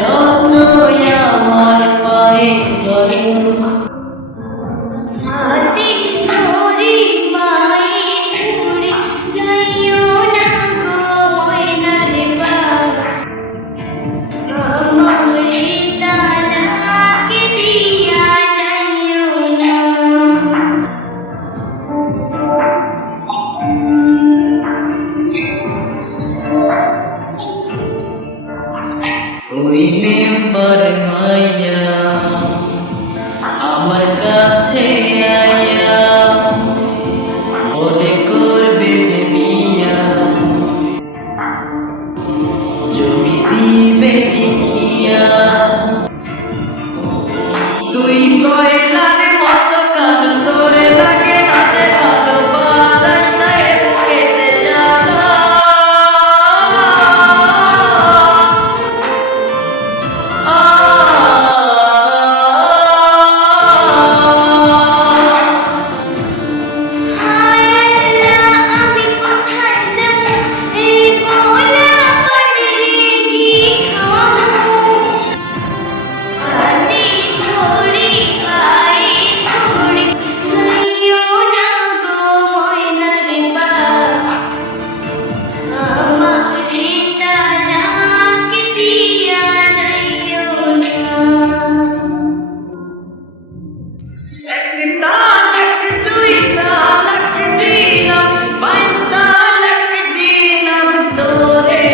যতই আমার পায়ে ধরে হাতে ধরে পায়ে ধরে যাইও না গো ময়নার বাপ, আমারে তালাক দিয়া যাইও না। ওই মেম্বার মাইয়া আমার কাছে আইয়া বলে করবে যে মিয়া জমি দিবে লিখিয়া তুই কয়লার মতো কালো তোরে লাগে না যে ভালো বাতাস নাই বুকেতে জ্বালা হায় আল্লাহ, আমি কোথায় যাব? এই পোলা পানিরে কি খাওয়াবো? হাতে ধরে পায়ে ধরে যাইও না গো ময়নার বাপ, আমারে তালাক দিয়া যাইও না। এক তালাক দুই তালাক দিলাম পাঁচ তালাক দিলাম তোরে